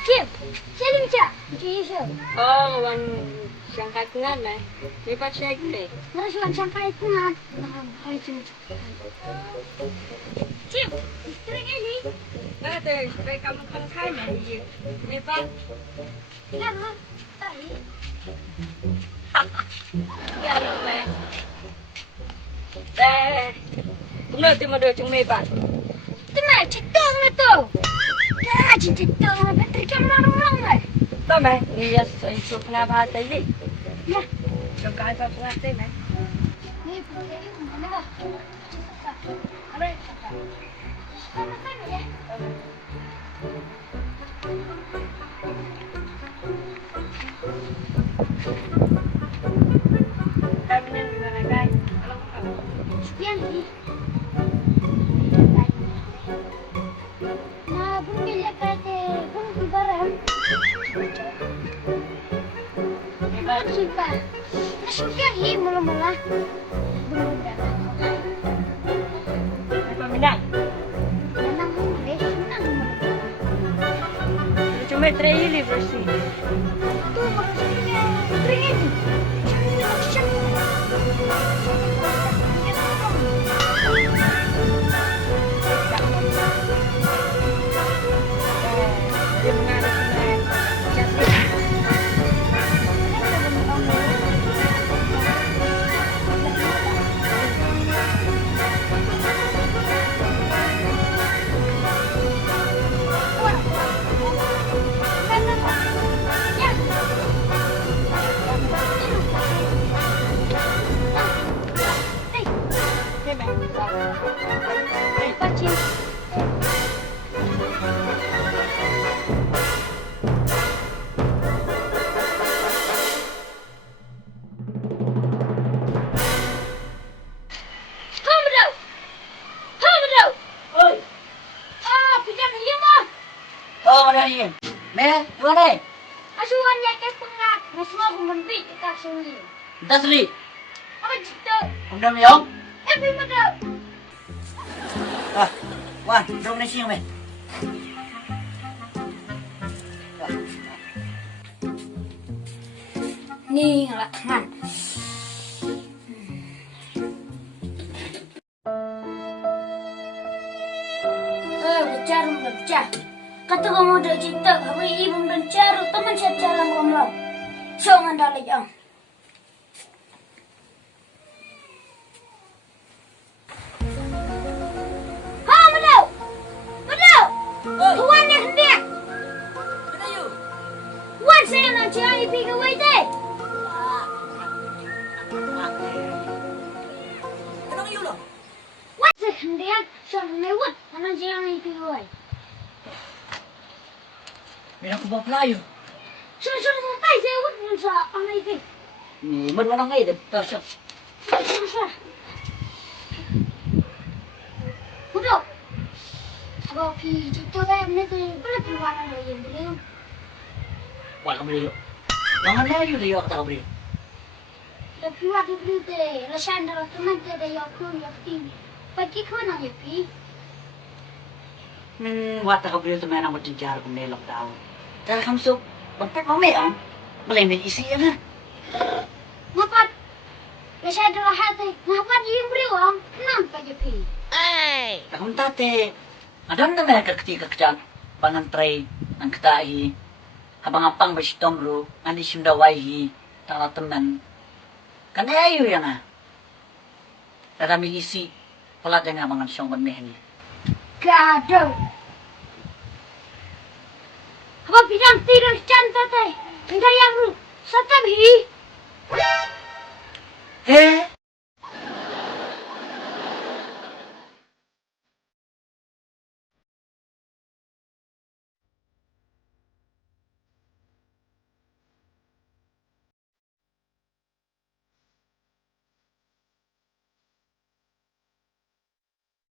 Siap, siap cak. Siap. Oh, wan sangka kengan lah. Lipat saya gede. Ngerasuan sampai kungat. Hari cuma. Siap, istri ini. Ada supaya kamu kan kaya iya. Lipat. Kenapa? Tadi. Ya lupa. Benar tu mau cuma lipat. Teman, cetong itu. Ya, cetong. Betul kan orang lah. Tahu mai? Iya, saya suka kenapa tadi? Ya. Suka apa pun tadi mai? Ni boleh mana? Ada. Sama kan ya? Kami ni mana kai? Sekian ni. Nah, bumi lekate, bumi barang. Suka. Sekian ni mula-mula. Bumi barang. Apa minat? Senang boleh, senang. Cuma terakhir bersih. Tu maksudnya ringin. Dia mengarah ke Oh, mana ni? Meh, dua ni. Asuhannya ke pengat, semua pembentik kita sendiri. Tas li. Apa cerita? Undang ni om. Bimada. Ah, wan, dong ni siang meh. Ni ngelakan. Belajar. Kata kamu udah cinta, kamu ibu belajar, teman saya jalan kamu. Jangan dalih yang. Ha, madau. Madau. Tuan yang hendak. Mana you? Wan saya nak cari pergi ke Waite. Kenapa you lo? Wan saya hendak, saya mewah, mana cari pergi ke Waite. Mina ko ba playo? Suruh sampai saya pun bisa orang itu. Ni, mana ngai de tas. Suruh. Udah. Kalau pergi itu kan ni tu boleh keluar dari yang beliau. Wala ka brillo. Mga layo de yo ka ta brillo. Tapi waktu beliau tu, lesan dalam teman tu ada yang kau yang pergi. Pergi kau nak pergi. Wata ka brillo to mena mo tinjar ko may lockdown. Tara kam so, bagpag mo may ang. Balay may isi yan ha. Ngapat? Lesan dalam hati. Ngapat yang beliau ang nampak je pergi. Takong tate, adon na may kaktika kacang pangantray ng katahi. Habang apang ba si Tomro, ani siyang dawaihi, talatanan. Kanayayo yan ha. Tarami isi, wala tayo nga mga siyang manmehen. Gaduh. Apa bidang tidur cantik teh? Enggak yang lu. Satam hi. Eh,